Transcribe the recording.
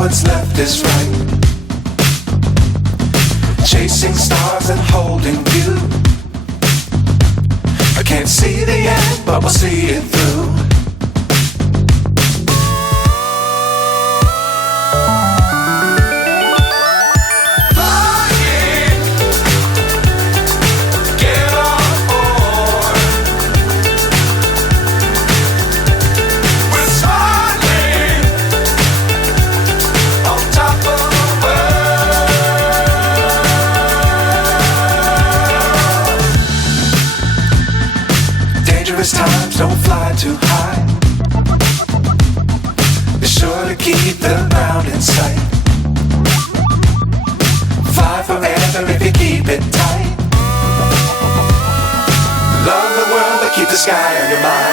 what's left is right. Chasing stars and holding you. I can't see the end, but we'll see it through. Times don't fly too high. Be sure to keep the ground in sight. Fly forever if you keep it tight. Love the world, but keep the sky on your mind.